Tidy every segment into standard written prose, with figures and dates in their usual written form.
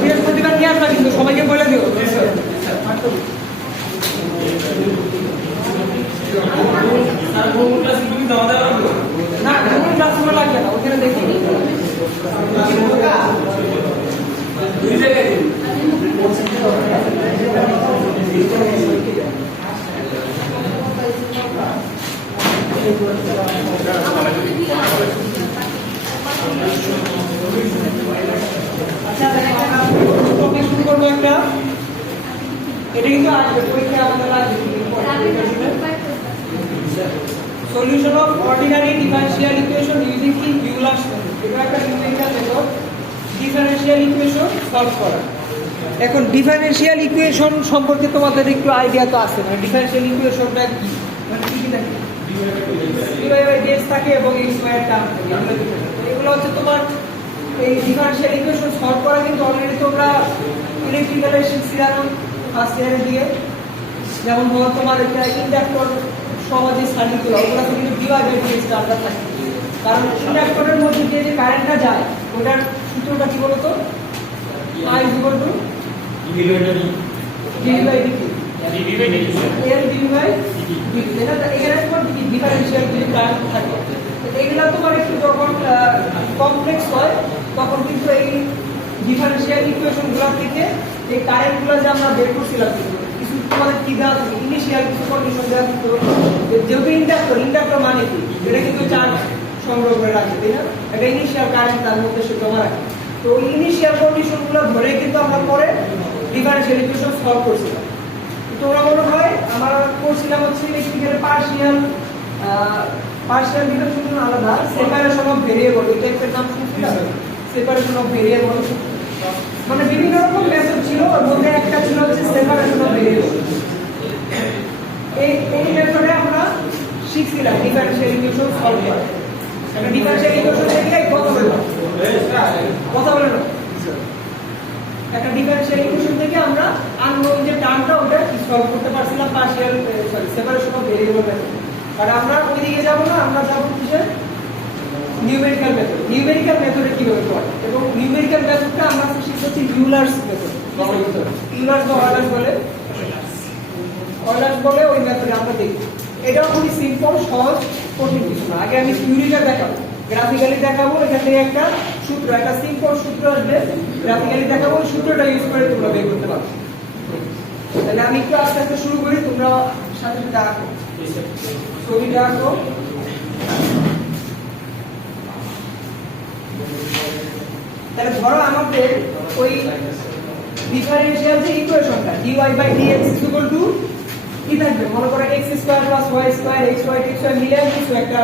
বৃহস্পতিবার নিয়ে আসবা কিন্তু সবাইকে বলে দিও। না গুগল ক্লাসরুমে লাগবে না, ওখানে দেখি টপিক শুরু করবো একটা। এটা কিন্তু আসবে পরীক্ষায় আমাদের লাগবে। Solution of ordinary differential equation using কি ইউলারস মেথড। এটা একটা numerical method differential equation solve করা। এখন ডিফারেনশিয়াল ইকুয়েশন সম্পর্কে তোমাদের একটু আইডিয়া তো আছে, মানে ডিফারেনশিয়াল ইকুয়েশনটা কি, মানে কি কি থাকে, dx থাকে এবং x স্কয়ার টার্ম থাকে। এগুলো হচ্ছে তোমার এই ডিফারেনশিয়াল ইকুয়েশন সলভ করা কিন্তু অলরেডি তোমরা ইলেকট্রিক্যাল সিস্টেম ফার্স্ট ইয়ারে দিয়ে, যেমন ধরো তোমার একটা ইন্ডাক্টর সহজে সার্কিটগুলো ওগুলো কিন্তু dx টার্মটা থাকে, কারণ ইন্ডাক্টরের মধ্যে দিয়ে যে কারেন্টটা যায় ওটার সূত্রটা কি বলতো, I = dv/dt ডিফারেনশিয়াল টার্ম থাকে। এগুলো তোমার একটু যখন কমপ্লেক্স হয় তখন কিন্তু এই ডিফারেনশিয়াল ইকুয়েশনগুলো থেকে এই কারেন্টগুলো যে আমরা বের করছিলাম কিছু তোমাদের কি দেওয়া থাকে, ইনিশিয়াল কিছু কন্ডিশন দেওয়া থাকে। যেহেতু ইন্ডাক্টর মানে কি, এটা কিন্তু চার্জ সংগ্রহ করে রাখে, তাই না? এটা ইনিশিয়াল কারেন্ট তার মধ্যে সে জমা রাখে। তো ওই ইনিশিয়াল কন্ডিশনগুলো ধরে কিন্তু আমরা পরে ডিফারেনশিয়াল ইকুয়েশন সলভ করছিলাম। তোমরা মনে হয় আমরা করছিলাম হচ্ছে ইলেকট্রিক্যাল পার্শিয়াল ডিফারেন্সিয়েশন আলাদা, সেপারেশন অফ ভেরিয়েবল, এটা একটা নাম শুনছিলাম, সেপারেশন অফ ভেরিয়েবল। মানে বিভিন্ন রকম মেথড ছিল, ওর মধ্যে একটা ছিল হচ্ছে সেপারেশন অফ ভেরিয়েবল। এই মেথডে আমরা শিখছিলাম ডিফারেনশিয়াল ইকুয়েশন সলভ করা। আমরা ডিফারেনশিয়াল ইকুয়েশন থেকে কথা বলে না, একটা ডিফারেনশিয়াল ইকুয়েশন থেকে আমরা আননোন যে টার্মটা ওটা সলভ করতে পারছিলাম partial separation of variable method. আর আমরা ওইদিকে যাব না, আমরা যাব কিসে, নিউমেরিক্যাল মেথড। নিউমেরিক্যাল মেথডে কিভাবে করে, এবং নিউমেরিক্যাল মেথডটা আমরা শিখছি ইউলারস মেথড। ইউলারস বা অর্ডার্স বলে ওই মেথডে আমরা দেখি। এটাও খুবই সিম্পল, সহজ, কঠিন কিছু না। আগে আমি থিওরিটা দেখাবো, গ্রাফিক্যালি দেখাবো। এখান থেকে একটা সূত্র, একটা সিম্পল সূত্র আসবে, গ্রাফিক্যালি দেখাবো, ওই সূত্রটা ইউজ করে তোমরা বের করতে পারো। তাহলে আমি একটু আস্তে আস্তে শুরু করি, তোমরা সাথে সাথে আঁকো, ছবিটা আঁকো। তাহলে ধরো আমাদের ওই ডিফারেনশিয়াল যে ইকুয়েশনটা dy/dx কি থাকবে, মনে করো x² + y² xy মিলে কিছু একটা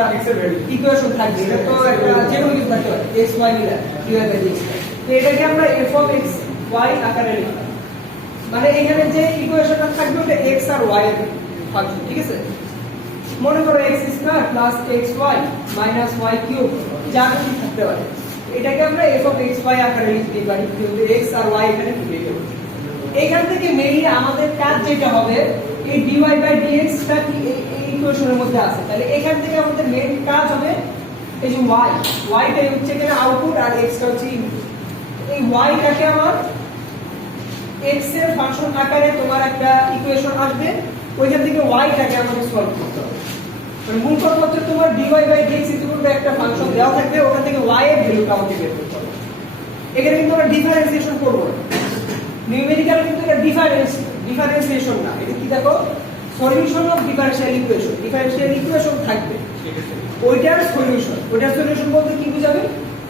ইকুয়েশন থাকবে। এটা তো একটা যে কোনো কিছু থাকতে পারে, x y মিলে dy/dx। তো এটাকে আমরা f(x, y) আকারে লিখব। মানে এখানে যে ইকুয়েশনটা থাকবে ওটা x আর y এর ফাংশন, ঠিক আছে? মনে করো x² + xy - y³ যা কিছু থাকতে পারে, এটাকে আমরা f(x, y) আকারে লিখতে পারি, যেহেতু x আর y এখানে লিখে দেব। এখান থেকে মেইনলি আমাদের কাজ যেটা হবে, এই dy/dx টা কি এই ইকুয়েশনের মধ্যে আছে, তাহলে এখান থেকে আমাদের মেইন কাজ হবে এই যে y টা হচ্ছে এখানে আউটপুট আর x টা হচ্ছে ইনপুট। এই y টাকে আমার x এর ফাংশন আকারে তোমার একটা ইকুয়েশন আসবে, ওইখান থেকে y টাকে আমাকে সলভ করতে হবে। মানে মূল কথা হচ্ছে তোমার dy/dx একটা ফাংশন দেওয়া থাকবে, ওখান থেকে y এর ভ্যালুটা আমাকে বের করতে হবে। এখানে কিন্তু আমরা ডিফারেন্সিয়েশন করব না, নিউমেরিক্যাল কিন্তু এটা ডিফারেন্সিয়েশন না, এটা কি দেখো, solution of differential equation. Differential equation থাকবে, ওইটার সলিউশন বলতে কি বুঝাবে,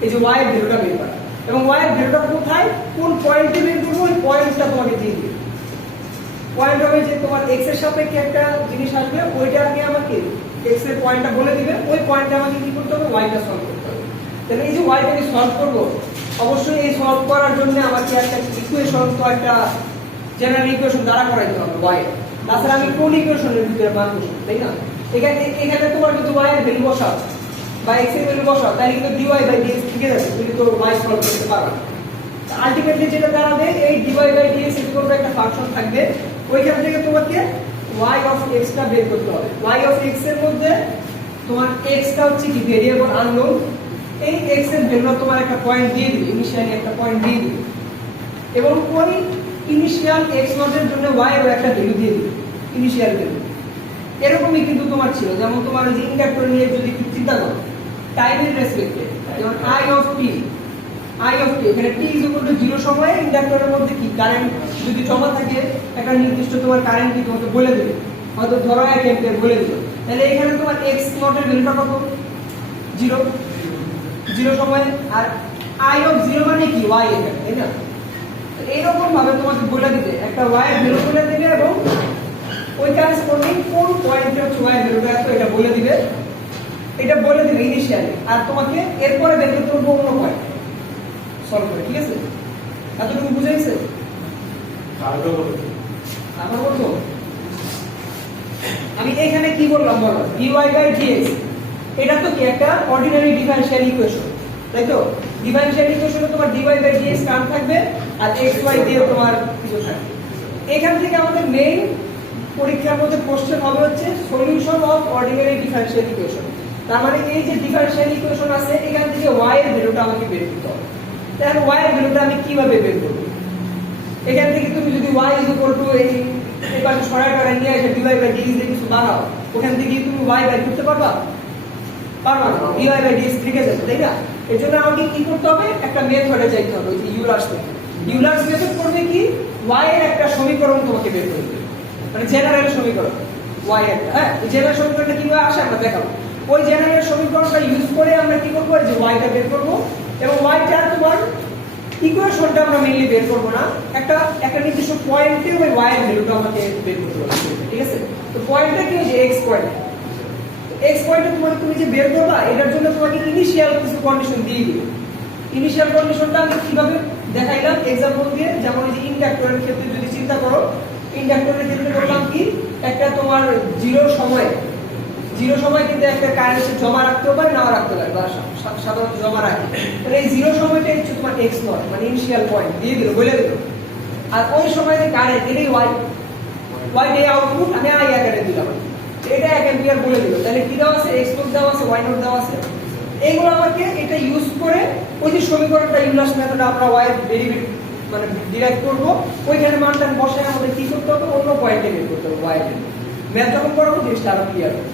এই যে y এর ভ্যালুটা বের করা, এবং y এর ভ্যালুটা কোথায় কোন পয়েন্টে বের করব, ওই পয়েন্টটা তোমাকে দিয়ে দিবে। পয়েন্ট হবে যে তোমার x এর সাপেক্ষে একটা জিনিস আসবে, ওইটাকে আমাকে x এর পয়েন্টটা বলে দিবে, ওই পয়েন্টে আমাকে কি করতে হবে, y টা সলভ করতে হবে। তাহলে এই যে y টাকে সলভ করব, অবশ্যই এই সলভ করার জন্য আমাকে একটা ইকুয়েশন, তো একটা জেনারেল ইকুয়েশন দ্বারা করাইতে হবে y। তাছাড়া আমি কোন ইকুয়েশনের ভিতরে মান বসাবো, তাই না? এখানে তোমার যদি y এর ভ্যালু বসাও বা x এর ভ্যালু বসাও তাহলে কিন্তু dy বাই dx ঠিক আছে, তুমি তো y সলভ করতে পারবে না। আলটিমেটলি যেটা দাঁড়াবে এই dy বাই dx এর উপর একটা ফাংশন থাকবে, ওইখান থেকে তোমাকে y অফ x টা বের করতে হবে। y অফ x এর মধ্যে তোমার x টা হচ্ছে কি ভেরিয়েবল আননোন, এই x এর ভ্যালু তোমার একটা পয়েন্ট দিয়ে দিবে, ইনিশিয়ালি একটা পয়েন্ট দিয়ে দিবে, এবং ওই ইনিশিয়াল x নট এর জন্য y এর একটা ভ্যালু দিয়ে দিবে, ইনিশিয়াল ভ্যালু। এরকমই কিন্তু তোমার ছিল, যেমন তোমার যে ইন্ডাক্টর নিয়ে যদি চিন্তা করো টাইমের রেসপেক্টে, যেমন i অফ t এখানে t 0 সময়ে ইন্ডাক্টরের মধ্যে কি কারেন্ট যদি জমা থাকে একটা নির্দিষ্ট তোমার কারেন্ট কি তোমাকে বলে দেবে, হয়তো ধরো 1 অ্যাম্পিয়ার বলে দিল, তাহলে এখানে তোমার x নট এর ভ্যালুটা কত? 0 সময়ে। আর i অফ 0 মানে কি y এখানে, তাই না? এইরকম ভাবে তোমাকে বলে দিবে, একটা y এর ভ্যালু বলে দিবে এবং ওই করেসপন্ডিং কোন পয়েন্টে হচ্ছে y এর ভ্যালুটা এত এটা বলে দিবে ইনিশিয়ালি, আর তোমাকে এরপরে বের করতে হবে অন্য পয়েন্ট সলভ করে, ঠিক আছে? এতটুকু বুঝাইছে? আবার বলবো আমি এখানে কি বললাম বলো, dy বাই dx এটা তো কি একটা অর্ডিনারি ডিফারেনশিয়াল ইকুয়েশন, তাই তো? ডিফারেনশিয়াল ইকুয়েশনে তোমার dy বাই dx টার্ম থাকবে আর xy দিয়ে তোমার কিছু থাকবে। এখান থেকে আমাদের মেইন পরীক্ষার মধ্যে কোশ্চেন হবে হচ্ছে solution of ordinary differential equation. তার মানে এই যে ডিফারেনশিয়াল ইকুয়েশন আছে এখান থেকে y এর ভ্যালুটা আমাকে বের করতে হবে। তাহলে y এর ভ্যালুটা আমি কিভাবে বের করব? এখান থেকে তুমি যদি y এই পাশে সরাসরি নিয়ে এসে dy বাই dx দিয়ে কিছু বানাও, ওখান থেকে তুমি y বের করতে পারবা না, dy বাই dx লিখে যাবে, তাই না? এর জন্য আমাকে কি করতে হবে, একটা মেথডে যাইতে হবে, ওই যে ইউলার্স মেথড। ইউলার্স মেথড করবে কি, y এর একটা সমীকরণ তোমাকে বের করতে হবে, মানে জেনারেল সমীকরণ y এর। হ্যাঁ, এই জেনারেল সমীকরণটা কিভাবে আসে আমরা দেখাবো। ওই জেনারেল সমীকরণটা ইউজ করে আমরা কি করব, যে y টা বের করব, এবং y টা তোমার ইকুয়েশনটা আমরা মেইনলি বের করব না, একটা নির্দিষ্ট পয়েন্টে ওই y এর ভ্যালুটা আমাকে বের করতে হবে, ঠিক আছে? তো পয়েন্টটা কি, যে x পয়েন্ট, x পয়েন্টে তুমি যে বের করবা এটার জন্য তোমাকে ইনিশিয়াল কিছু কন্ডিশন দিয়ে দিবে। ইনিশিয়াল কন্ডিশনটা আমি কিভাবে দেখাইলাম एग्जांपल দিয়ে, যেমন এই যে ইন্ডাক্টরের ক্ষেত্রে যদি চিন্তা করো, ইন্ডাক্টরের ক্ষেত্রে বললাম কি একটা তোমার 0 সময় কিন্তু একটা কারেন্ট জমা রাখতে পারে না রাখতে পারে, বা সাধারণত জমা রাখে। তাহলে এই 0 সময়টা হচ্ছে তোমার x নট, মানে ইনিশিয়াল পয়েন্ট দিয়ে দিল, বলে দিল। আর ওই সময় যে কারেন্ট এটাই y এর আউটপুট আমি i আকারে দিলাম, এটা 1 অ্যাম্পিয়ার বলে দিল। তাহলে কি দেওয়া আছে, x নট দেওয়া আছে, y নট দেওয়া আছে। এইগুলো আমাকে এটা ইউজ করে ওই যে সমীকরণটা ইউলার্স মেথডে আমরা y এর ডেরিভেটিভ মানে ডিরাইভ করব, ওইখানে মানটা বসায় আমাদের কি করতে হবে, অন্য পয়েন্টে বের করতে হবে y এর। ম্যাথ যখন পড়াবো জিনিসটা আরো ক্লিয়ার হবে।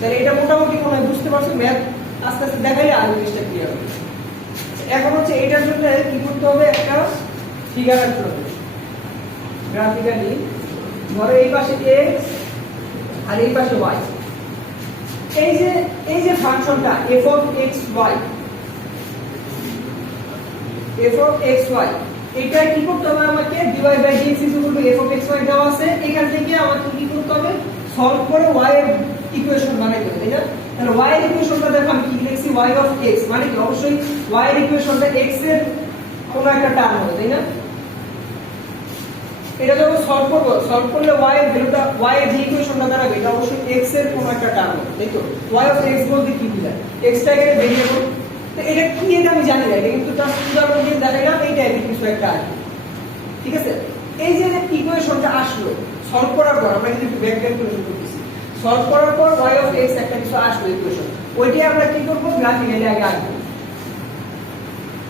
তাহলে এটা মোটামুটি মনে হয় বুঝতে পারছো, ম্যাথ আস্তে আস্তে দেখাইলে আরো জিনিসটা ক্লিয়ার হবে। এখন হচ্ছে এটার জন্য কি করতে হবে, একটা ফিগার আঁকতে হবে গ্রাফিক্যালি। ধরো এই পাশে x আর এই পাশে y, এই যে ফাংশনটা f of xy এটা কি করতে হবে, আমাকে dy by dx f of xy দেওয়া আছে, এখান থেকে আমাকে কি করতে হবে, সলভ করে y এর ইকুয়েশন বানাইতে হবে, তাই না? তাহলে y এর ইকুয়েশনটা দেখো আমি কি লিখছি, y of x মানে কি, অবশ্যই y এর ইকুয়েশনটা x এর কোন একটা টার্ম হবে, তাই না? এটা যখন সলভ করলে y এর ভ্যালুটা, y এর যে ইকুয়েশনটা দাঁড়াবে এটা অবশ্যই x এর কোন একটা টার্ম হবে, তাই তো? y of x বলতে কি বোঝায়, x টা এখানে ভেরিয়েবল। তো এটা কি এটা আমি জানি না, এটা কিন্তু জাস্ট উদাহরণ দিয়ে দেখাইলাম, এইটা কিছু একটা আছে, ঠিক আছে? এই যে ইকুয়েশনটা আসলো সলভ করার পর, আমরা কিন্তু ব্যাক ক্যালকুলেশন করতেছি, সলভ করার পর y of x একটা কিছু আসলো ইকুয়েশন, ওইটাই আমরা কি করব, গ্রাফিক্যালি আগে আঁকবো।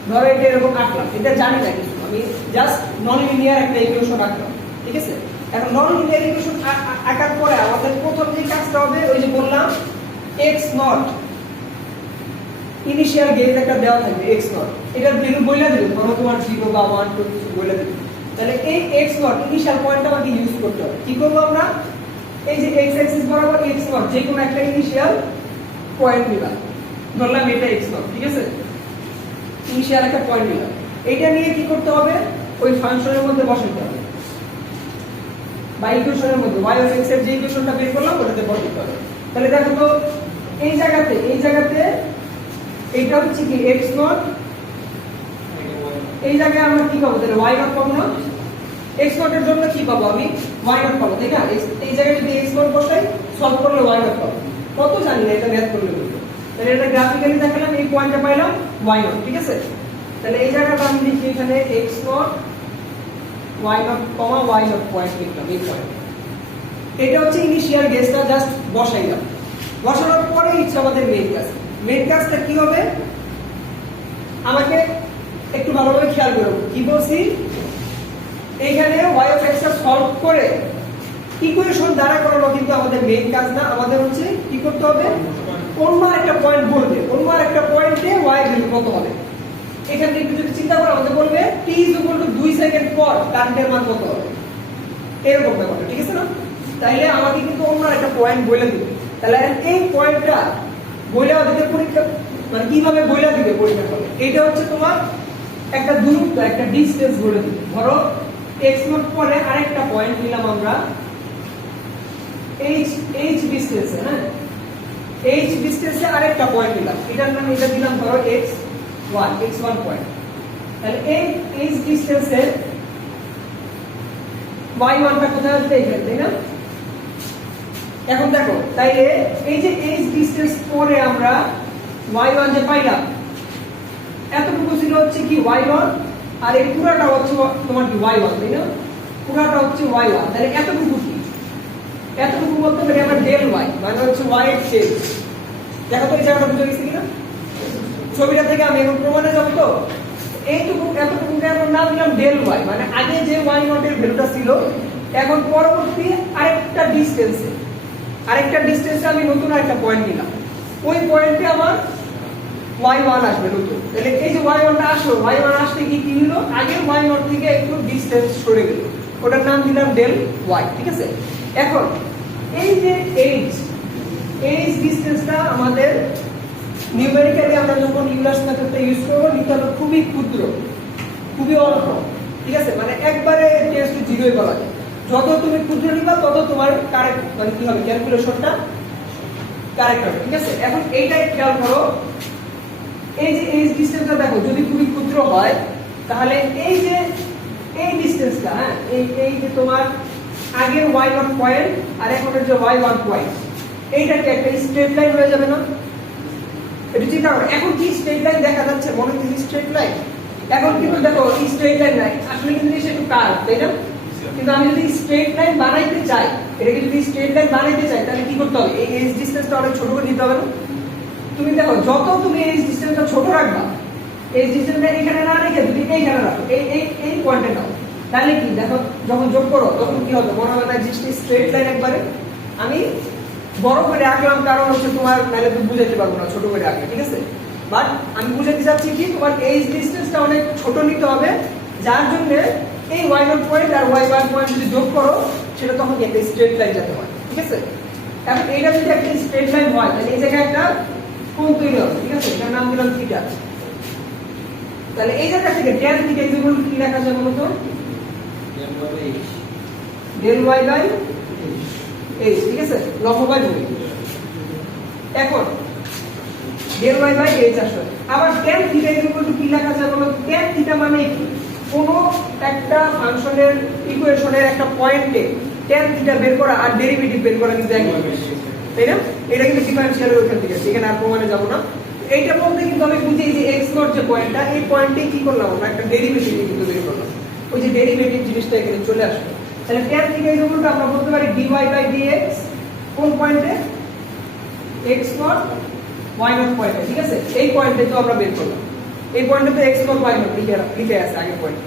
ধরো এটা এরকম আঁকলাম, এটা জানি না কিছু, আমি জাস্ট নন লিনিয়ার একটা ইকুয়েশন আঁকলাম, ঠিক আছে? এখন নন লিনিয়ার ইকুয়েশন আঁকার পরে আমাদের প্রথম যে কাজটা হবে, ওই যে বললাম x নট ইনিশিয়াল গেজ একটা দেওয়া থাকবে x নট, এটার ভ্যালু বইলা দিবে, ধরো তোমার 0 বা 1 2 কিছু বইলা দিবে। তাহলে এই x নট ইনিশিয়াল পয়েন্টটা আমাকে ইউজ করতে হবে। কি করব আমরা, এই যে x অ্যাক্সিস বরাবর x নট যে কোনো একটা ইনিশিয়াল পয়েন্ট নিলাম, ধরলাম এটা x নট, ঠিক আছে? ইনিশিয়াল একটা পয়েন্ট নিলাম, এইটা নিয়ে কি করতে হবে, ওই ফাংশনের মধ্যে বসাতে হবে, বা ইকুয়েশনের মধ্যে y of x এর যে ইকুয়েশনটা বের করলাম ওটাতে বসাতে হবে। তাহলে দেখো তো এই জায়গাতে এইটা হচ্ছে কি x নট, এই জায়গায় আমরা কি পাবো, তাহলে y নট পাবো না, x নট এর জন্য কি পাবো আমি y নট পাবো তাই না? এই জায়গায় যদি x নট বসাই সলভ করলে y নট পাবো। কত জানি না, এটা ম্যাথ করলে বলবো। তাহলে এটা গ্রাফিক্যালি দেখালাম, এই পয়েন্টটা পাইলাম y নট, ঠিক আছে? তাহলে এই জায়গাটা আমি লিখি এখানে x naught y not comma y naught point লিখলাম, এই পয়েন্ট। এটা হচ্ছে ইনিশিয়াল গেসটা, জাস্ট বসাইলাম। বসানোর পরে হচ্ছে আমাদের মেইন কাজ। মেইন কাজটা কি হবে আমাকে একটু ভালোভাবে খেয়াল করো। কি বলছি, এইখানে y অফ x টা সলভ করে ইকুয়েশন দ্বারা করানো কিন্তু আমাদের মেইন কাজ না। আমাদের হচ্ছে কি করতে হবে, অন্য একটা পয়েন্ট বলবে, অন্য একটা পয়েন্টে y ভ্যালু কত হবে। এখানে একটু যদি চিন্তা করো, আমাদের বলবে t 2 সেকেন্ড পর কারেন্টের মান কত হবে, এরকম ব্যাপারটা, ঠিক আছে না? তাইলে আমাকে কিন্তু অন্য একটা পয়েন্ট বলে দিবে। তাহলে এই পয়েন্টটা বলে দিতে পরীক্ষা মানে কিভাবে বলে দিবে পরীক্ষা করে, এটা হচ্ছে তোমার একটা দূরত্ব, একটা ডিসটেন্স বলে দিবে। ধরো x নট পরে আরেকটা পয়েন্ট নিলাম আমরা h ডিসটেন্সে, হ্যাঁ h ডিসটেন্সে আরেকটা পয়েন্ট নিলাম, এটার নাম এটা দিলাম ধরো x1 পয়েন্ট। তাহলে এই h ডিসটেন্সে y1 টা কোথায় আসবে, এখানে, তাই না? এখন দেখো, তাইলে এই যে h ডিসটেন্স পরে আমরা y1 যে পাইলাম, এতটুকু ছিল হচ্ছে কি y1, আর এই পুরাটা হচ্ছে তোমার কি y1, তাই না? পুরাটা হচ্ছে y1। তাহলে এতটুকু কি, এতটুকু বলতে পারি আমরা ডেল y, মানে হচ্ছে y এর চেঞ্জ। দেখো তো এই জায়গাটা বুঝে গেছি কিনা ছবিটা থেকে? আমি এখন প্রমাণে যাব। তো এইটুকু এতটুকুকে আমরা নাম দিলাম ডেল y, মানে আগে যে y নট এর ভ্যালুটা ছিল, এখন পরবর্তী আরেকটা ডিসটেন্সে আমি নতুন আরেকটা পয়েন্ট নিলাম, ওই পয়েন্টে আমার y1 আসবে নতুন। তাহলে এই যে y1 টা আসলো, y1 আসতে কি হলো, আগের y নট থেকে একটু ডিসটেন্স সরে গেল, ওটার নাম দিলাম ডেল y, ঠিক আছে? এখন এই যে h ডিসটেন্সটা আমাদের নিউমেরিক্যালি আমরা যখন ইউলার্স মেথডটা ইউজ করব, নিতে হবে খুবই ক্ষুদ্র, খুবই অল্প, ঠিক আছে? মানে একবারে টেস্ট জিরোই বলা যায়। যত তুমি ক্ষুদ্র নিবা তত তোমার কারেক্ট মানে কি হবে, ক্যালকুলেশনটা কারেক্ট হবে, ঠিক আছে? এখন এইটাই খেয়াল করো, এই যে এই ডিসটেন্সটা দেখো, যদি খুবই ক্ষুদ্র হয় তাহলে এই যে এই ডিসটেন্সটা, হ্যাঁ এই যে তোমার আগের y নট পয়েন্ট আর এখনের যে y1 পয়েন্ট, এইটা কি একটা স্ট্রেট লাইন হয়ে যাবে না? এটা চিন্তা করো, এখন কি স্ট্রেট লাইন দেখা যাচ্ছে? মনে হচ্ছে স্ট্রেট লাইন, এখন কিন্তু দেখো স্ট্রেট লাইন নাই, আসলে কিন্তু এটা একটু কার্ভ, তাই না? কিন্তু আমি যদি স্ট্রেট লাইন বানাইতে চাই, এটাকে যদি স্ট্রেট লাইন বানাইতে চাই, তাহলে কি করতে হবে, এই h ডিসটেন্সটা অনেক ছোট করে নিতে হবে না? তুমি দেখো, যত তুমি এই ডিসটেন্সটা ছোট রাখবা, এই ডিসটেন্সটা এখানে না রেখে যদি এইখানে রাখো, এই পয়েন্টে নাও, তাহলে কি দেখো যখন যোগ করো তখন কি হবে, মনে হবে না জিনিসটা স্ট্রেট লাইন একবারে। আমি বড় করে আঁকলাম কারণ হচ্ছে তোমার নাহলে তুমি বুঝাইতে পারবো না ছোট করে আঁকলে, ঠিক আছে? বাট আমি বুঝাতে চাচ্ছি কি, তোমার এই ডিসটেন্সটা অনেক ছোট নিতে হবে, যার জন্য এই y নট পয়েন্ট আর y1 পয়েন্ট যদি যোগ করো, সেটা তখন একটা স্ট্রেট লাইন যেতে হয়, ঠিক আছে? এখন এইটা যদি একটা স্ট্রেট লাইন হয়, তাহলে এই জায়গায় একটা কোণ তৈরি হবে, ঠিক আছে? এটার নাম দিলাম থিটা। তাহলে এই জায়গা থেকে tan থিটা ইকুয়াল কি লেখা যায় বলো তো? ডেল y বাই h, ঠিক আছে? লম্ব বাই ভূমি। এখন ডেল y বাই h আসলে আবার tan থিটা ইকুয়াল কি লেখা যায় বলো? tan থিটা মানে কি, কোনো একটা ফাংশনের ইকুয়েশনের একটা পয়েন্টে tan থিটা বের করা আর ডেরিভেটিভ বের করা কিন্তু একই, তাই না? এটা কিন্তু ডিফারেনশিয়ালের ওখান থেকে, সেখানে আর প্রমাণে যাব না। এইটা বলতে কিন্তু আমি বুঝি যে x নট যে পয়েন্টটা, এই পয়েন্টে কি করলাম আমরা, একটা ডেরিভেটিভ কিন্তু বের করলাম, ওই যে ডেরিভেটিভ জিনিসটা এখানে চলে আসলো। তাহলে tan থিটা ইকুয়াল আমরা বলতে পারি dy বাই dx, কোন পয়েন্টে, x নট y নট পয়েন্টে, ঠিক আছে? এই পয়েন্টে তো আমরা বের করলাম, এই পয়েন্টে তো x নট y নট লিখে আছে আগের পয়েন্ট।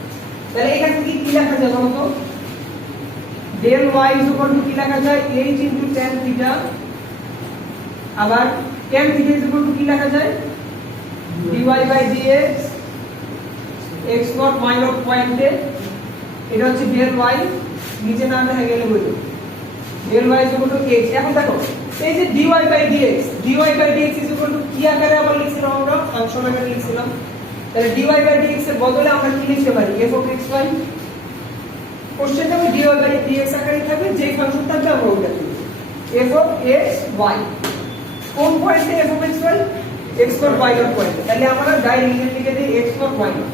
তাহলে এখানে কি লেখা যায় বলো তো? ডেল y ইকুয়াল টু কি লেখা যায়, h ইনটু tan থিটা, আবার tan থিটা ইকুয়াল টু কি লেখা যায়, dy by dx, x naught y naught পয়েন্টে, এটা হচ্ছে ডেল y, নিচে না দেখা গেলে বলি del y equal to h। এখন দেখো এই যে dy by dx equal to কি আকারে আমরা লিখছিলাম, আমরা ফাংশন আকারে লিখছিলাম। তাহলে dy বাই dx এর বদলে আমরা কি লিখতে পারি, f of x y। কোশ্চেনটা dy বাই dx আকারে থাকবে, যে ফাংশন থাকবে আমরা ওটা লিখব, f of x y। কোন পয়েন্টে f of x y, x naught y naught পয়েন্টে। তাহলে আমরা ডাইরেক্টলি লিখে দিই x naught y not,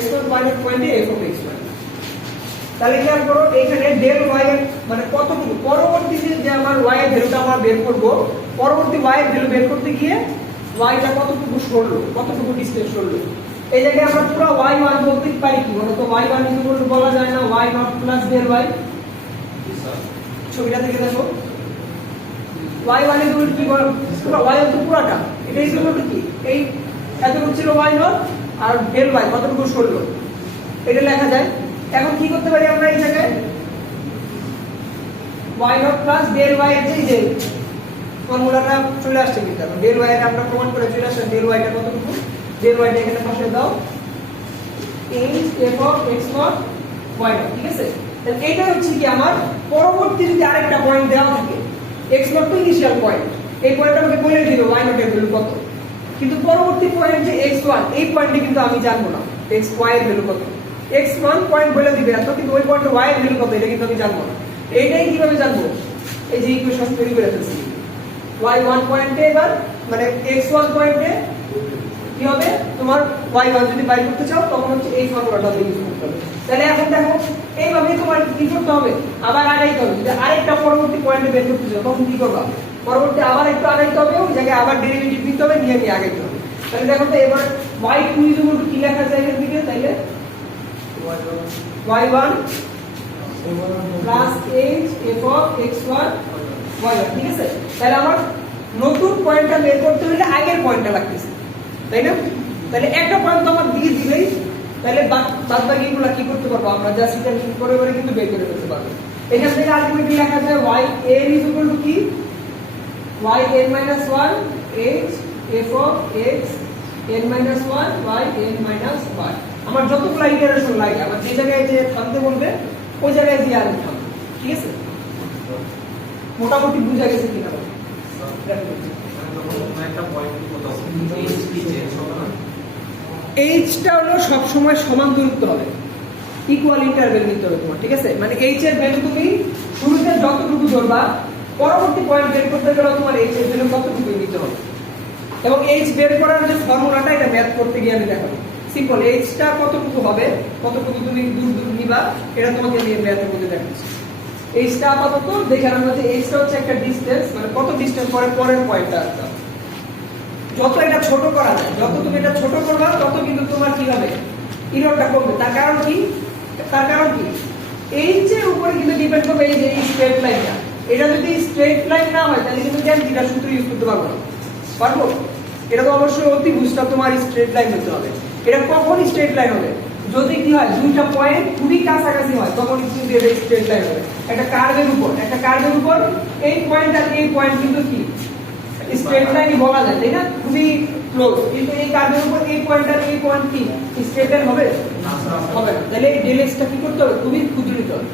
x naught y naught পয়েন্টে f of x y। তাহলে খেয়াল করো এখানে ডেল ওয়াই এর মানে কতটুকু পরবর্তী যে আমার ওয়াই এর ভ্যালুটা আমরা বের করব পরবর্তী ওয়াই এর ভ্যালু বের করতে গিয়ে ওয়াইটা কতটুকু সরলো কতটুকু ডিসটেন্স সরলো এই জায়গায় আমরা পুরো y1 বলতে পারি কি বলো তো y1 ইকুয়াল টু বলা যায় না y not plus del y ছবিটা থেকে দেখো y1 ইকুয়াল টু কি বলো পুরো y1 তো পুরোটা এটা ইকুয়াল টু কি এই এতটুকু ছিল y নট আর del y কতটুকু সরলো এটা লেখা যায় এখন কি করতে পারি আমরা এই জায়গায় y not plus del y এর যে ফর্মুলাটা চলে আসছে কিন্তু এখন del y এর আমরা প্রমাণ করে চলে আসছে del y টা কতটুকু del y টা এখানে বসিয়ে দাও h f of x naught y naught ঠিক আছে তাহলে এইটা হচ্ছে কি আমার পরবর্তী যদি আরেকটা পয়েন্ট দেওয়া থাকে x naught তো ইনিশিয়াল পয়েন্ট এই পয়েন্টটা আমাকে বলে দিবে y naught এর ভ্যালু কত কিন্তু পরবর্তী পয়েন্ট যে x1 এই পয়েন্টে কিন্তু আমি জানবো না xy এর ভ্যালু কত x1 পয়েন্ট বলে দিবে এত কিন্তু ওই পয়েন্টে y এর ভ্যালু কত এটা কিন্তু আমি জানবো না এইটাই কিভাবে জানবো এই যে ইকুয়েশন তৈরি করে ফেলছি y1 পয়েন্টে এবার মানে x1 পয়েন্টে কি হবে তোমার y1 যদি বাইর করতে চাও তখন হচ্ছে এই ফর্মুলাটা ইউজ করতে হবে তাহলে এখন দেখো এইভাবে তোমার কি করতে হবে আবার আগাইতে হবে যদি আরেকটা পরবর্তী পয়েন্টে বের করতে চাও তখন কি করবা পরবর্তী আবার একটু আগাইতে হবে ওই জায়গায় আবার ডেরিভেটিভ নিতে হবে নিয়ে আগাইতে হবে তাহলে দেখো তো এবার y2 ইকুয়াল টু কি লেখা যায় এর দিকে তাইলে y1 plus h f of x1 y1 ঠিক আছে তাহলে আমার নতুন পয়েন্টটা বের করতে হলে আগের পয়েন্টটা লাগতেছে তাই না তাহলে একটা পয়েন্ট তো আমার দিয়ে দিলেই তাহলে বাদ বাকিগুলো কি করতে পারবো আমরা জাস্ট এটা করে করে কিন্তু বের করে ফেলতে পারবো এখান থেকে আলটিমেটলি লেখা যায় y n ইকুয়াল টু কি y n - 1 h f of x n - 1 y n - 1 আমার যতগুলো ইটারেশন লাগে আমার যে জায়গায় যে থামতে বলবে ওই জায়গায় দিয়ে আমি থামবো ঠিক আছে মোটামুটি বুঝা গেছে কিনা এইচটা হলো সব সময় সমান দূরত্ব হবে ইকুয়াল ইন্টারভ্যাল নিতে হবে তোমার ঠিক আছে মানে এইচ এর ভ্যালু তুমি শুরুতে যতটুকু ধরবা পরবর্তী পয়েন্ট বের করতে গেলে তোমার এইচ এর ভ্যালু কতটুকু নিতে হবে এবং এইচ বের করার যে ফর্মুলাটা এটা ম্যাথ করতে গিয়ে আমি দেখাবো সিম্পল এইচটা কতটুকু হবে কতটুকু তুমি দূর দূর নিবা এটা তোমাকে আমি ম্যাথের মধ্যে দেখাচ্ছি এইচটা আপাতত দেখে আমরা যে এইচটা হচ্ছে একটা ডিসটেন্স মানে কত ডিসটেন্স পরে পরের পয়েন্টটা আসবে যত এটা ছোট করা যায় যত তুমি এটা ছোট করবা তত কিন্তু তোমার কি হবে ইররটা কমবে তার কারণ কি এইচ এর উপরে কিন্তু ডিপেন্ড করবে এই যে এই স্ট্রেট লাইনটা এটা যদি স্ট্রেট লাইন না হয় তাহলে কিন্তু ট্যান থিটা সূত্র ইউজ করতে পারবো না পারবো এটা তো অবশ্যই অতিভুজটা তোমার স্ট্রেট লাইন হতে হবে এটা কখন স্ট্রেট লাইন হবে যদি কি হয় দুইটা পয়েন্ট খুবই কাছাকাছি হয় তখন কিন্তু এটা স্ট্রেট লাইন হবে একটা কার্ভের উপর এই পয়েন্ট আর এই পয়েন্ট কিন্তু কি স্ট্রেট লাইনই বলা যায় তাই না খুবই ক্লোজ কিন্তু এই কার্ভের উপর এই পয়েন্ট আর এই পয়েন্ট কি স্ট্রেট লাইন হবে হবে না তাহলে এই ডেল এক্সটা কি করতে হবে খুবই ক্ষুদ্র নিতে হবে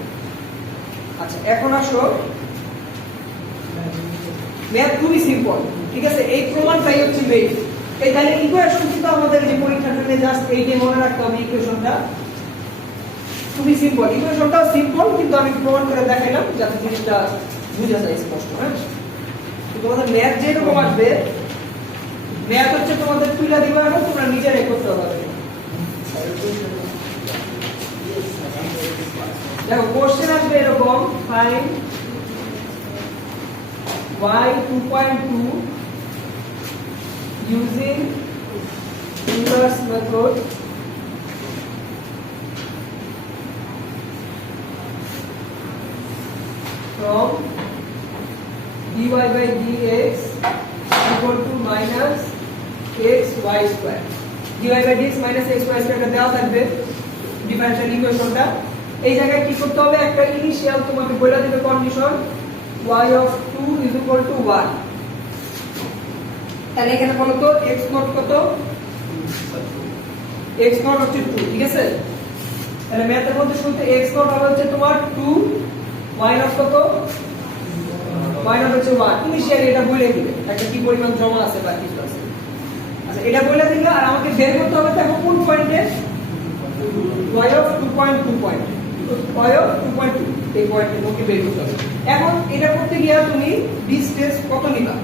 আচ্ছা এখন আসো ম্যাথ খুবই সিম্পল ঠিক আছে এই প্রমাণটাই হচ্ছে মেইন এই তাহলে ইকুয়েশন কিন্তু আমাদের যে পরীক্ষাটা নিয়ে জাস্ট এইটাই মনে রাখতে হবে ইকুয়েশনটা খুবই সিম্পল ইকুয়েশনটাও সিম্পল কিন্তু আমি প্রমাণ করে দেখাইলাম যাতে জিনিসটা বুঝা যায় স্পষ্ট হ্যাঁ তোমাদের ম্যাথ যেরকম আসবে ম্যাথ হচ্ছে তোমাদের তুলে দিবা এবং তোমরা নিজেরাই করতে পারবে দেখো কোশ্চেন আসবে এরকম find y 2.2 using inverse method from dy by dx equal to minus x y square dy by dx minus x y square এটা দেওয়া থাকবে ডিফারেনশিয়াল ইকুয়েশনটা এই জায়গায় কি করতে হবে একটা ইনিশিয়াল তোমাকে বলে দিবে condition y of 2 is equal to 1 তাহলে এখানে বলো তো x naught কত x naught হচ্ছে 2 ঠিক আছে তাহলে ম্যাথের মধ্যে শুরুতে x naught হবে হচ্ছে তোমার 2 y naught কত y naught হচ্ছে 1 ইনিশিয়ালি এটা বলে দিবে একটা কি পরিমাণ জমা আছে বা কিছু আছে আচ্ছা এটা বলে দিলে আর আমাকে বের করতে হবে দেখো কোন পয়েন্টে y of 2.2 point y of 2.2 এই পয়েন্টে তোমাকে বের করতে হবে এখন এটা করতে গিয়ে তুমি ডিসটেন্স কত নিবা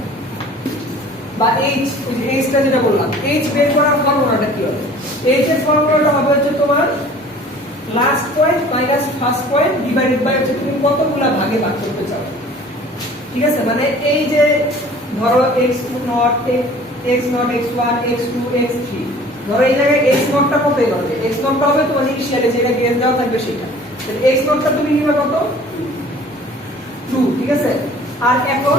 বা h ওই যে h টা যেটা বললাম h বের করার ফর্মুলাটা কি হবে h এর ফর্মুলাটা হবে হচ্ছে তোমার last point minus first point divided by হচ্ছে তুমি কতগুলা ভাগে ভাগ করতে চাও। ঠিক আছে, মানে এই যে ধরো x0 x0 x1 x2 x3, ধরো এই জায়গায় x0 টা কত হবে, x0 টা হবে তোমার ইনিশিয়ালি যেটা গেস দেওয়া থাকবে সেটা, তাহলে x0 টা তুমি নিবে কত 2। ঠিক আছে, আর এখন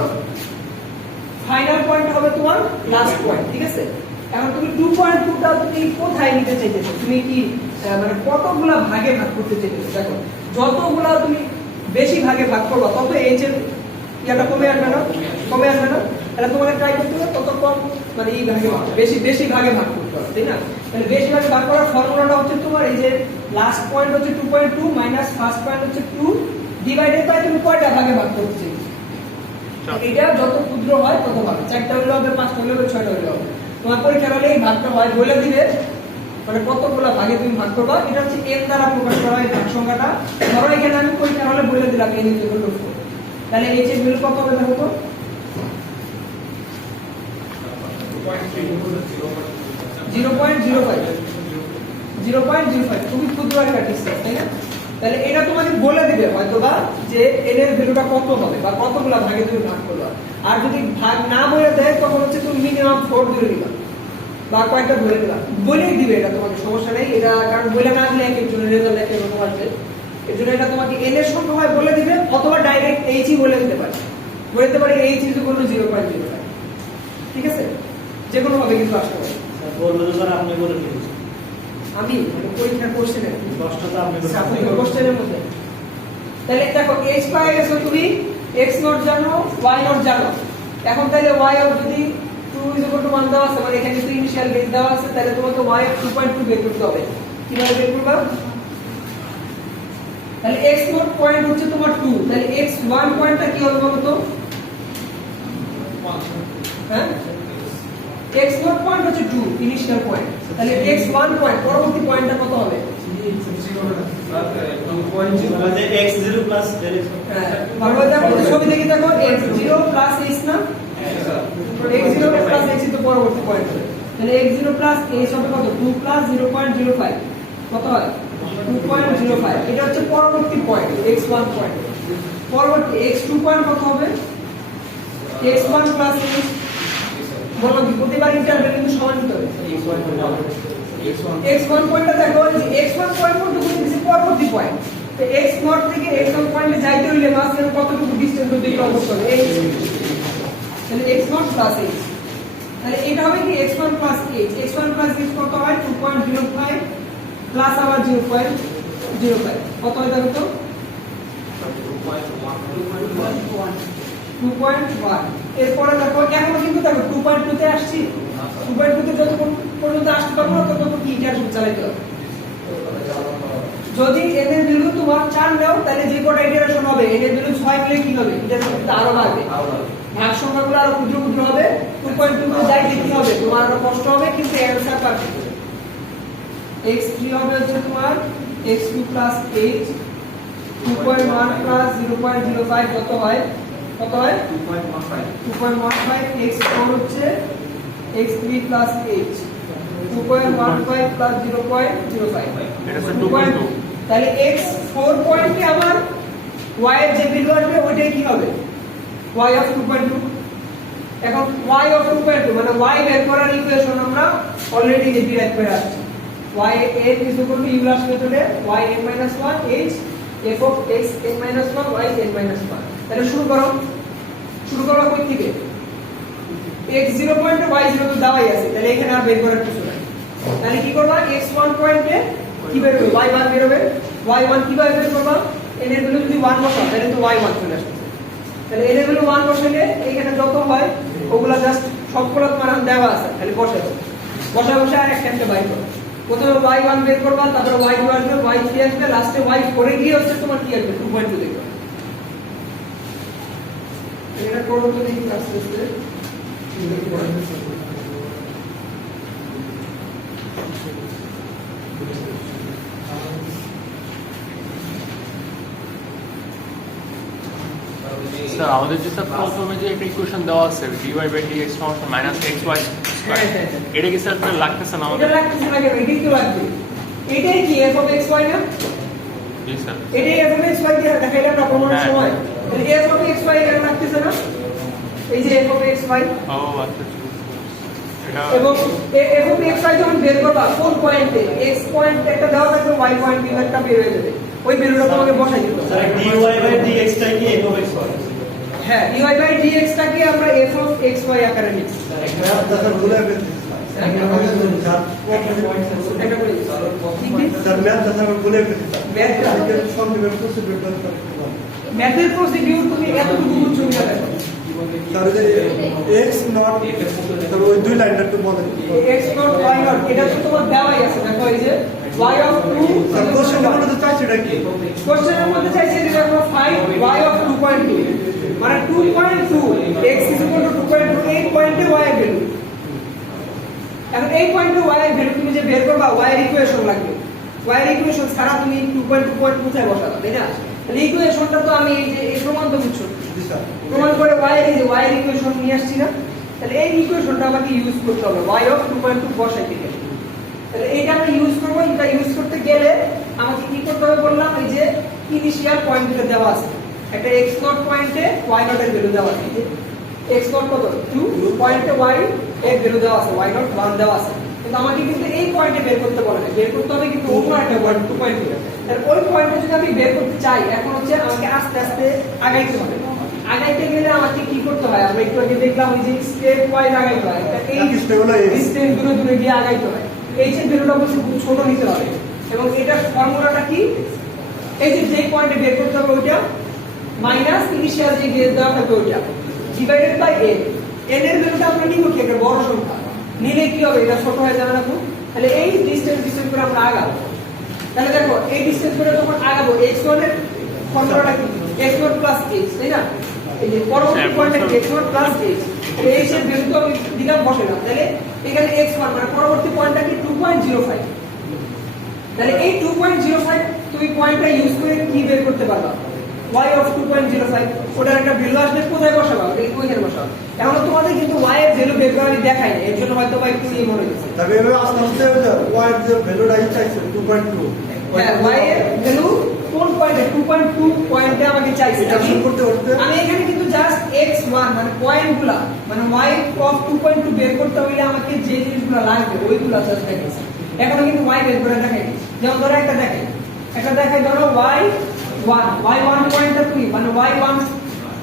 ফাইনাল পয়েন্ট হবে তোমার লাস্ট পয়েন্ট। ঠিক আছে, এখন তুমি 2.2 টা তুমি কোথায় নিতে চাইতেছো, তুমি কি মানে কতগুলা ভাগে ভাগ করতে চাইতেছো। দেখো যতগুলা তুমি বেশি ভাগে ভাগ করবা তত h এর ইয়াটা কমে আসবে না, কমে আসবে না, তাহলে তোমাকে ট্রাই করতে হবে তত কম মানে এই ভাগে বেশি ভাগে ভাগ করতে হবে, তাই না। তাহলে বেশি ভাগে ভাগ করার ফর্মুলাটা হচ্ছে তোমার এই যে লাস্ট পয়েন্ট হচ্ছে 2.2 মাইনাস ফার্স্ট পয়েন্ট হচ্ছে 2 ডিভাইডেড বাই তুমি কয়টা ভাগে ভাগ করতে চাইছো। এটা যত ক্ষুদ্র হয় তত ভালো, 4টা হলে হবে, 5টা হলে হবে, 6টা হলে হবে। তোমার পরীক্ষার হলে এই ভাগটা হয় বলে দিবে, মানে কতগুলা ভাগে তুমি ভাগ করবা। এটা হচ্ছে n দ্বারা প্রকাশ করা হয় ভাগ সংখ্যাটা। ধরো এখানে আমি পরীক্ষার হলে বলে দিলাম n = 4, তাহলে h এর ভ্যালু কত হবে দেখো তো 0.05 খুবই ক্ষুদ্র একটা ডিসটেন্স, তাই না। তাহলে এটা তোমাকে বলে দিবে হয়তোবা যে n এর ভ্যালুটা কত হবে বা কতগুলা ভাগে তুমি ভাগ করবা। আর যদি ভাগ না বলে দেয় তখন হচ্ছে তুমি মিনিমাম 4 ধরে নিবা বা কয়েকটা ধরে নিবা, বলেই দিবে এটা তোমাকে, সমস্যা নেই। এটা কারণ বলে না দিলে একজনের রেজাল্ট এক রকম আসবে, এর জন্য এটা তোমাকে n এর সংখ্যা হয় বলে দিবে, অথবা ডাইরেক্ট h ই বলে দিতে পারে, বলে দিতে পারে h = 0.05। ঠিক আছে, যে কোনো ভাবে কিন্তু আসতে পারে। বলবো তো স্যার আপনি বলে দিন, আমি মানে পরীক্ষা কোশ্চেনে 10টা তো আপনি কোশ্চেনের মধ্যে। তাহলে দেখো h পাই গেছো তুমি, x0 জানো, y0 জানো। এখন তাহলে y0 যদি 2 = 1 দেওয়া আছে, মানে এখানে তো ইনিশিয়াল বেস দেওয়া আছে, তাহলে তোমাকে y0 2.2 বের করতে হবে। কিভাবে বের করবা, তাহলে x0 পয়েন্ট হচ্ছে তোমার 2, তাহলে x1 পয়েন্টটা কি হবে বলো তো, হ্যাঁ x0 পয়েন্ট হচ্ছে 2 ইনিশিয়াল পয়েন্ট, তাহলে x1 পয়েন্ট পরবর্তী পয়েন্টটা কত হবে, মানে x0 প্লাস x হ্যাঁ ভালো দেখো ছবি দেখি, দেখো x0 প্লাস h না, x0 প্লাস h তো পরবর্তী পয়েন্ট হবে, তাহলে x0 প্লাস h হবে কত 2 প্লাস 0.05 কত হয় 2.05। এটা হচ্ছে পরবর্তী পয়েন্ট x1 পয়েন্ট। পরবর্তী x2 পয়েন্ট কত হবে, x1 প্লাস h, বলো কি প্রতিবার ইন্টারভ্যাল কিন্তু সমান নিতে হবে। x1 পয়েন্টটা দেখো যে x1 পয়েন্ট কত দিচ্ছে পরবর্তী পয়েন্ট, তো x0 থেকে x1 পয়েন্টে যাইতে হইলে মাঝখানে কতটুকু ডিসটেন্স অতিক্রম করতে হবে, h, তাহলে x0 প্লাস h, তাহলে এটা হবে কি x1 plus h, x1 plus h কত হয় 2.05 প্লাস আবার 0.05 কত হয় দেখো তো 2.1। এরপরে দেখো এখনো কিন্তু দেখো 2.2 তে আসছি, 2.2 তে যত পর্যন্ত আসতে পারবো না তত কি ইটারেশন চালাতে হবে। যদি n এর ভ্যালু তোমার 4 নাও তাহলে যে কটা ইটারেশন হবে n এর ভ্যালু 6 নিলে কি হবে, ইটারেশন আরো বাড়বে, ভাগ সংখ্যাগুলো আরো ক্ষুদ্র ক্ষুদ্র হবে। 2.2 তে যাইতে কি হবে তোমার আরো কষ্ট হবে, কিন্তু অ্যানসার পারফেক্ট হবে। x3 হবে হচ্ছে তোমার x2 প্লাস h, 2.1 প্লাস 0.05 কত হয় 2.15। x4 হচ্ছে x3 প্লাস h, 2.15 প্লাস 0.05 এটা হচ্ছে 2.2। তাহলে x4 পয়েন্টে আমার y এর যে ভ্যালু আসবে ওইটাই কি হবে y অফ 2.2। এখন y অফ 2.2 মানে y বের করার ইকুয়েশন আমরা অলরেডি ডিরাইভ করে আসছি, y n is equal to ইউলার্স মেথডে y n - 1 h f of x n - 1 y n - 1। তাহলে শুরু করো কই থেকে, x0 পয়েন্টে y0 তো দেওয়াই আছে, তাহলে এখানে আর বের করার কিছু নাই। তাহলে কি করবা x1 পয়েন্টে কি বের হবে y1 বের হবে, y1 কিভাবে বের করবা, n এর ভ্যালু যদি 1 বসাও তাহলে তো y1 চলে আসবে, তাহলে n এর ভ্যালু 1 বসালে এখানে যত হয় ওগুলা জাস্ট সবগুলো মান দেওয়া আছে, খালি বসাই দাও, বসা আর একটা বাইর করো। প্রথমে y1 বের করবা, তারপরে y2 আসবে, y3 আসবে, লাস্টে y4 এ গিয়ে হচ্ছে তোমার কি আসবে 2.2 দেখবে। এটা করো তো দেখি আস্তে আস্তে স্যার আমাদের যে স্যার প্রথমে যে একটা ইকুয়েশন দেওয়া আছে dy/dx - xy², এটা কি স্যার লাগতেছে না আমাদের? এটা লাগতেছে না কেন, এটাই তো লাগবে। এটাই কি f of xy না? জি স্যার। এটাই f of xy দিয়ে দেখাইলে আমরা প্রমাণের হ্যাঁ। সময় তাহলে f of xy এখানে লাগতেছে না? এই যে f of xy ও আচ্ছা আচ্ছা। এটা এবং f of xy যখন বের করবা কোন পয়েন্টে x পয়েন্ট একটা দেওয়া থাকবে y পয়েন্ট দিয়ে একটা বের হয়ে যাবে ওই ভ্যালুটা তোমাকে বসাই দিতে হবে। স্যার dy/dx টা কি f of x হয়? হ্যাঁ dy/dx টাকে আমরা f of xy আকারে লিখছি ম্যাথ দাদা ভুলে গেছি একটা করে স্যার ম্যাথ দাদা ভুলে গেছি ম্যাথটা সংক্ষেপে প্রসিডিউর দরকার ম্যাথের প্রসিডিউর তুমি এতটুকু বুঝছো না দেখো স্যার যে এক্স নট তবে ওই দুই লাইনটা একটু বলেন x নট y নট এটা তো তোমার দেওয়াই আছে দেখো এই যে y of 2 স্যার কোশ্চেনের মধ্যে তো চাইছে এটা কি কোশ্চেনের মধ্যে চাইছে যে দেখো 5 y of 2.2 মানে 2.2 x is equal to 2.2 এই পয়েন্টে y এর ভ্যালু এখন এই পয়েন্টে y এর ভ্যালু তুমি যে বের করবা y এর ইকুয়েশন লাগবে y এর ইকুয়েশন ছাড়া তুমি 2.2 পয়েন্ট কোথায় বসাবে তাই না তাহলে ইকুয়েশনটা তো আমি এই যে এই প্রমাণ তো বুঝছো জি স্যার প্রমাণ করে y এর এই যে y এর ইকুয়েশন নিয়ে আসছি না তাহলে এই ইকুয়েশনটা আমাকে ইউজ করতে হবে y of 2.2 বসাইতে গেলে তাহলে এইটা আমরা ইউজ করব এটা ইউজ করতে গেলে আমাকে কি করতে হবে বললাম এই যে ইনিশিয়াল পয়েন্টটা দেওয়া আছে একটা x নট পয়েন্টে y নট এর ভ্যালু দেওয়া আছে এই যে x নট কত 2 পয়েন্টে y এর ভ্যালু দেওয়া আছে y নট 1 দেওয়া আছে কিন্তু আমাকে কিন্তু এই পয়েন্টে বের করতে বলে না বের করতে হবে কিন্তু অন্য একটা পয়েন্ট 2.2 তাহলে ওই পয়েন্টে যদি আমি বের করতে চাই এখন হচ্ছে আমাকে আস্তে আস্তে আগাইতে হবে আগাইতে গেলে আমাকে কি করতে হয় আমরা একটু আগে দেখলাম ওই যে স্টেপ ওয়াইজ আগাইতে হয় এই এক স্টেপ হলো এই। স্টেপ দূরে দূরে গিয়ে আগাইতে হয় এই যে ভ্যালুটা বলছে খুব ছোট নিতে হবে এবং এটার ফর্মুলাটা কি এই যে যেই পয়েন্টে বের করতে হবে ওইটা মাইনাস ইনিশিয়াল যে বের দেওয়া থাকবে ওইটা ডিভাইডেড বাই n n এর ভ্যালুটা আমরা নিব কি একটা বড় সংখ্যা নিলে কি হবে এটা ছোট হয়ে যাবে না তো তাহলে এই ডিসটেন্স করে আমরা আগাবো তাহলে দেখো এই ডিসটেন্স করে যখন আগাবো x1 এর ফর্মুলাটা কি x0 প্লাস h তাই না এই যে পরবর্তী পয়েন্টে x0 প্লাস h এই এর ভ্যালু তো আমি দিলাম বসালাম তাহলে এখানে x1 মানে পরবর্তী পয়েন্টটা কি 2.05 তাহলে এই 2.05 তুমি পয়েন্টটা ইউজ করে কি বের করতে পারবা y of 2.05 ওটার একটা ভ্যালু আসবে কোথায় বসাবা ওইখানে বসাবা এখন তোমাদের কিন্তু y এর ভ্যালু বের করে আমি দেখাই না এর জন্য হয়তো বা একটু ইয়ে মনে হচ্ছে তবে এভাবে আস্তে আস্তে ওয়াই যে ভ্যালুটা চাইছে 2.2 হ্যাঁ y এর ভ্যালু কোন পয়েন্টে 2.2 পয়েন্টে আমাকে চাইছে এটা শুরু করতে করতে আমি এখানে কিন্তু জাস্ট x1 মানে পয়েন্টগুলা মানে y of 2.2 বের করতে হইলে আমাকে যে জিনিসগুলো লাগবে ওইগুলা জাস্ট দেখাইছি এখনো কিন্তু y বের করে দেখাইনি যেমন ধরো একটা দেখাই ধরো y1 পয়েন্টটা তুমি মানে y1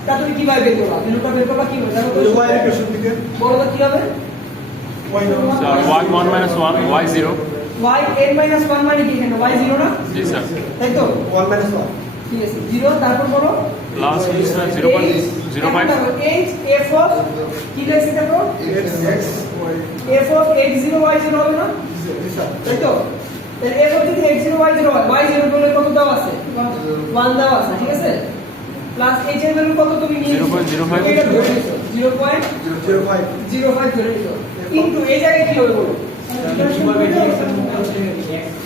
টা তুমি কিভাবে বের করবা ভ্যালুটা বের করবা কিভাবে দেখো ওই ওয়াই এর ইকুয়েশন থেকে বলো তো কি হবে why not sir y1 - 1 y0 y n - 1 মানে কি এখানে y0 না জি স্যার তাই তো 1 1 ঠিক আছে 0 তারপর বলো plus sir 0.05 h f of কি লেখছি দেখো x x y f of x0 y0 হবে না জি স্যার তাই তো তাহলে f of যদি x0 y0 হয় y0 বলে কত দেওয়া আছে 1 দেওয়া আছে ঠিক আছে প্লাস h এর ভ্যালু কত তুমি নিয়ে 0.05 এটা ধরে নিছো 0.05 0.05 ধরে নিছো কিন্তু এই জায়গায় কি হবে বলো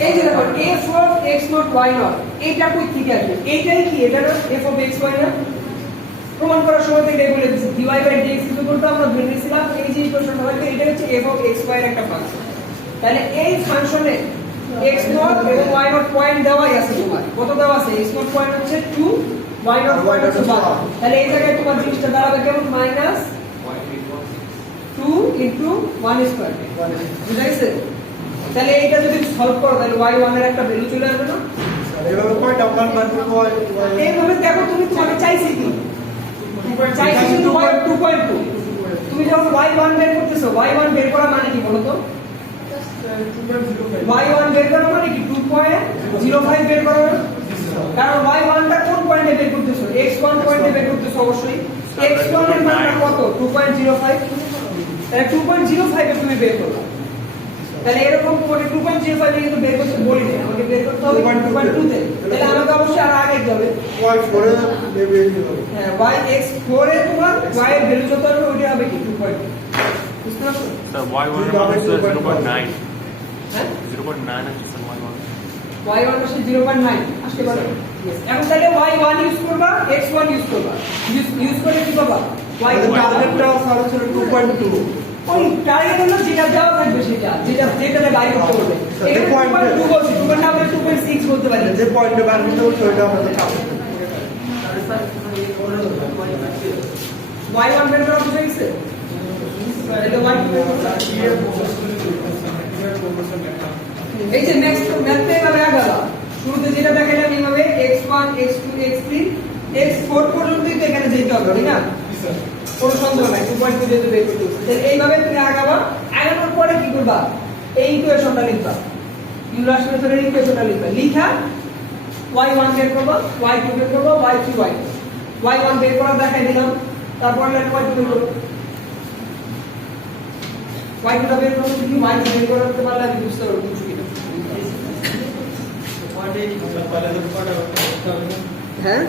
এই যে দেখো f of x0 y0 এটা কই থেকে আসবে এইটাই কি এটা না f of x y না প্রমাণ করার সময় তো এটাই বলে দিছি dy/dx ইকুয়াল টু আমরা ধরে নিয়েছিলাম এই যে ইকুয়েশনটা হবে এটা হচ্ছে f of x y এর একটা ফাংশন তাহলে এই ফাংশনে x0 এবং y0 পয়েন্ট দেওয়াই আছে তোমার কত দেওয়া আছে x0 পয়েন্ট হচ্ছে 2 y0 পয়েন্ট হচ্ছে 1 তাহলে এই জায়গায় তোমার জিনিসটা দাঁড়াবে কেমন মাইনাস 2 ইনটু 1 স্কয়ার বুঝাইছে তাহলে এইটা যদি সলভ করো তাহলে y1 এর একটা ভ্যালু চলে আসবে না এভাবে কয়টা মান বার করতে হয় এইভাবে দেখো তুমি তোমাকে চাইছি কি চাইছি কিন্তু y2.2 তুমি যখন y1 বের করতেছো y1 বের করা মানে কি বলো তো y1 বের করা মানে কি 2.05 বের করা না কারণ y1 টা কোন পয়েন্টে বের করতেছো x1 পয়েন্টে বের করতেছো অবশ্যই x1 এর মানটা কত 2.05 তাহলে 2.05 এ তুমি বের করো তাহলে এরকম করে 2.05 এ কিন্তু বের করতে বলি না আমাকে বের করতে হবে 2.2 তে তাহলে আমাকে অবশ্যই আর আগে যাবে y4 এ নেবে এই হবে হ্যাঁ y(x4) এ তোমার y এর ভ্যালু যত হবে ওইটা হবে কি 2.2 বুঝতে পারছো স্যার y1 মানে স্যার 0.9 হ্যাঁ 0.9 আছে স্যার y1 y1 হচ্ছে 0.9 আসতে পারে এখন তাহলে y1 ইউজ করবা x1 ইউজ করবা ইউজ করে কি পাবা y টার্গেটটা স্যার ছিল 2.2 ওই টার্গেট হলো যেটা দেওয়া থাকবে যেটাতে বাইর করতে বলবে এখানে point 2.2 বলছি 2 না আমরা 2.6 বলতে পারি যে পয়েন্টে বার করতে হচ্ছে ওইটা আমাদের কাজ y1 বের করা বুঝে গেছে এটা y2 বের করতে এই যে নেক্সট ম্যাথে এভাবে আগালা শুরুতে যেটা দেখাইলাম এইভাবে x1 x2 x3 x4 পর্যন্তই তো এখানে যেতে হবে তাই না কোনো সন্দেহ নাই 2.2 যেতে বের করতে হবে এইভাবে তুমি আগাবা আগানোর পরে কি করবা এই ইকুয়েশনটা লিখবা ইউলার মেথডের ইকুয়েশনটা লিখবা লিখা y1 বের করবা y2 বের করবা y3 y1 বের করা দেখাই দিলাম তারপর y2 বের করব y2 টা বের করতে কি y2 বের করতে পারলে আমি বুঝতে পারবো কিছু কিনা হ্যাঁ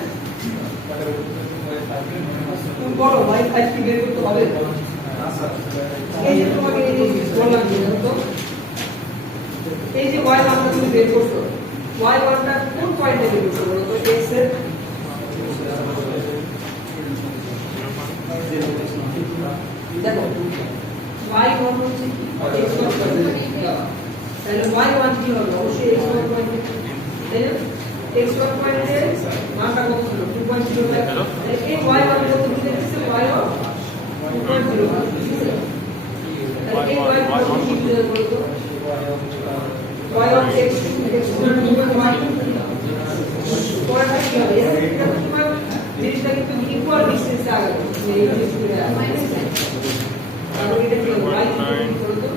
তুমি বলো y5 কি বের করতে হবে এই যে তোমাকে এই বললাম তো এই যে y আমরা তুমি বের করছো y1 টা কোন পয়েন্টে বের করছো বলো তো x এর দেখো y1 হচ্ছে x1 তাহলে y1 কি হবে অবশ্যই x1 পয়েন্টে তাই না x1 পয়েন্টে মানটা কত ছিল 2.0 তাহলে এই y1 কত দিতে দিচ্ছে y1 2.0 তাহলে এই y1 কি দিতে বলতো y1 x2 পরেরটা কি হবে এটা তোমার জিনিসটা কিন্তু ইকুয়াল ডিসটেন্সে আগাবে এই জিনিসটা তাহলে এটা কি হবে y বলতো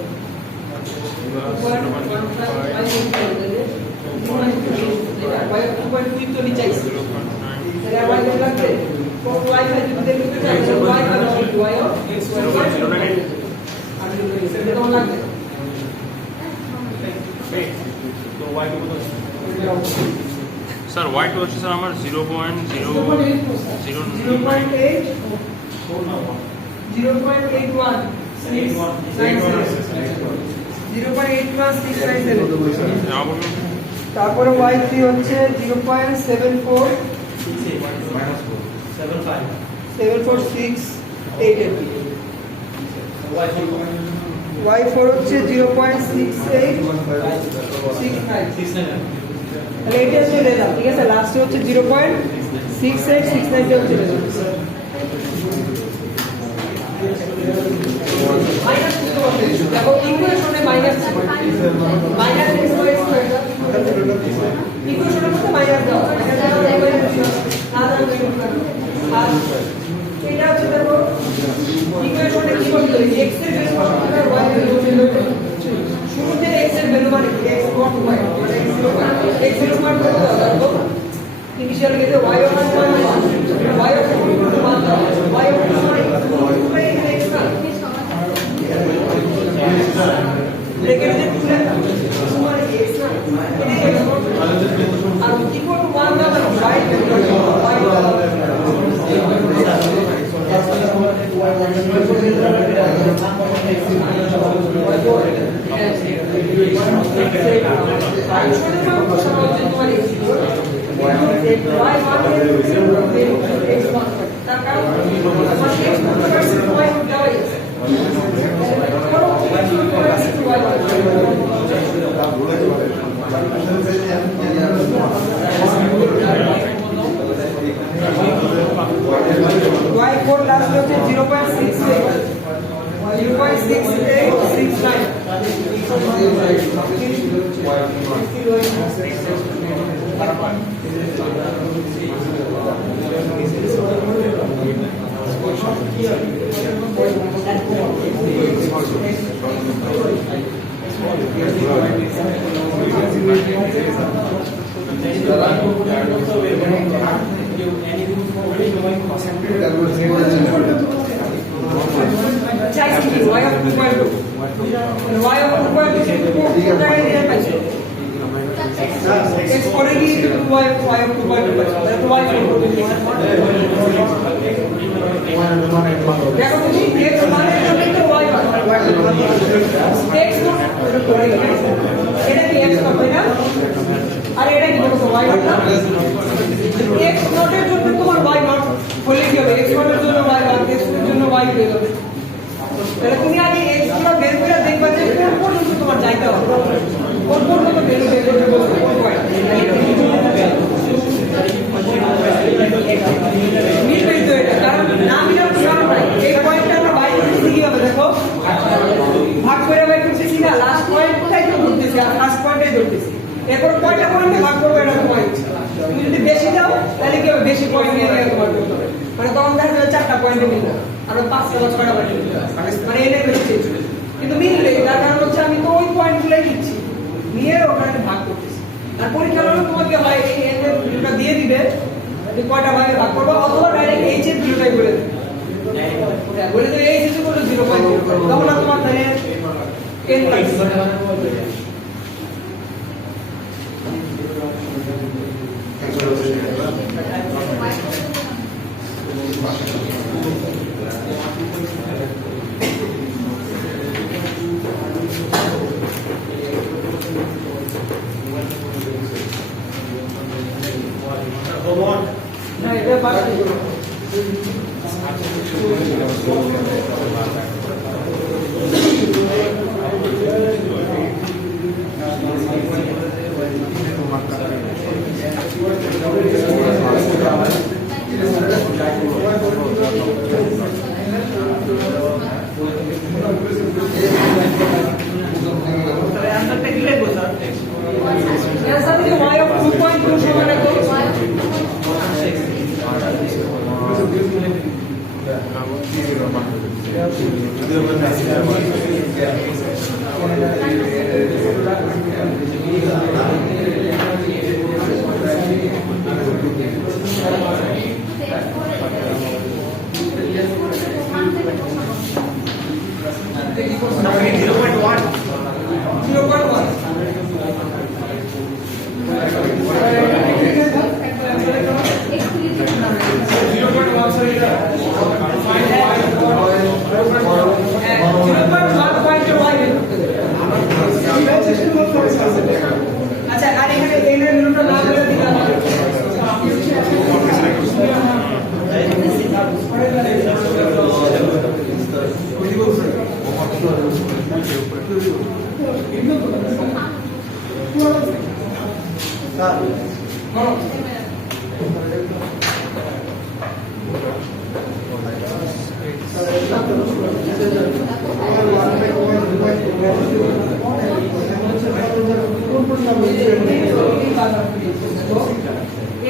স্যার y2 হচ্ছে স্যার আমার 0.009 তারপরে y3 হচ্ছে 0.74 y4 হচ্ছে 0.6869 তাহলে এটা হচ্ছে রেজাল্ট ঠিক আছে লাস্টে হচ্ছে 0.6869 হচ্ছে রেজাল্ট মাইনাস কত হবে দেখো ইকুয়েশনে মাইনাস মাইনাস x স্কয়ার ইকুয়েশনের মধ্যে মাইনাস দাও আর এটা হচ্ছে দেখো ইকুয়েশনে কি করতে হবে x এর ভ্যালু y এর ভ্যালু শুরুতে x এর ভ্যালু মানে x কত হয় x এর মান কত দাও ইনিশিয়াল কেটে y এর মান y এর মান y এর মান x না लेकिन ये पूरा हमारे x ना और इक्वल टू 1 का राइट y4 last হচ্ছে 1 তাহলে তুমি আগে x গুলো বের করে দেখবা যে কোন পর্যন্ত তোমার যাইতে হবে কোন পর্যন্ত বের করতে বলছো কোন পয়েন্ট মিলবে তো এটা কারণ না মিলার কারণ নাই এই পয়েন্টটা আমরা বাইরে করতে কিভাবে দেখো ভাগ করে বাইরে করতেছি না লাস্ট পয়েন্টটাই তো ধরতেছি আর ফার্স্ট পয়েন্টটাই ধরতেছি এরপর কয়টা পয়েন্টে ভাগ করবো এটা তোমার ইচ্ছা তুমি যদি বেশি দাও তাহলে কি হবে বেশি পয়েন্ট নিয়ে নিয়ে তোমার করতে হবে মানে তখন দেখা যাবে 4টা পয়েন্টে মিলবে আর 5টা বা 6টা পয়েন্টে মিলবে মানে এনে বেশি কিন্তু মিললে তার কারণ হচ্ছে আমি তো ওই পয়েন্টগুলোই নিচ্ছি নিয়ে ওখানে ভাগ করতেছি আর পরীক্ষার হলে তোমাকে হয় এই এর ভিডিওটা দিয়ে দিবে যে কয়টা ভাগে ভাগ করবো অথবা ডাইরেক্ট এইচ এর ভিডিওটাই বলে দেবে বলে দেবে এইচ ইজ ইকুয়াল টু 0.0 তখন আর তোমার তাহলে 10 লাগবে না এটা বাদ দিও তাহলে আনসারটা কি লিখবো sir answer is y of 2.2 সমান কত আচ্ছা আর এখানে এই মিনিটটা না বলে দিলাম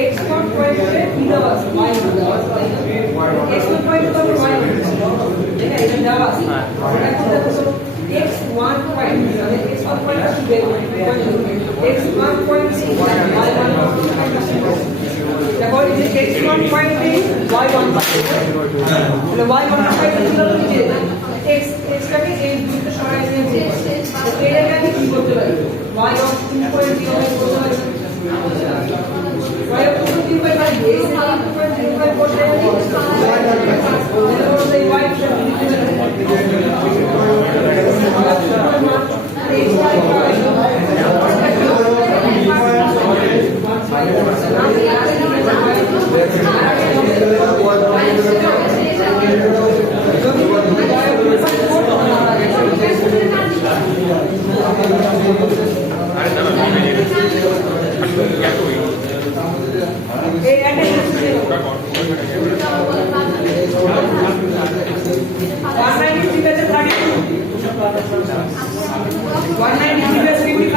x not point पे y দেওয়া আছে x not point তো y দেখে এটা দেওয়া আছে এখন দেখো x 1 point মানে x 1 point কি বের x 1 point y 1 দেখো এই যে x 1 point y 1 তাহলে y 1 point কিভাবে লিখে x x টাকে এই দুটো সরাই নিয়ে এটাকে আমি কি করতে পারি y of 2.0 করতে পারি y of 2.0 by y x 2.0 করতে পারি তাহলে y One ninety three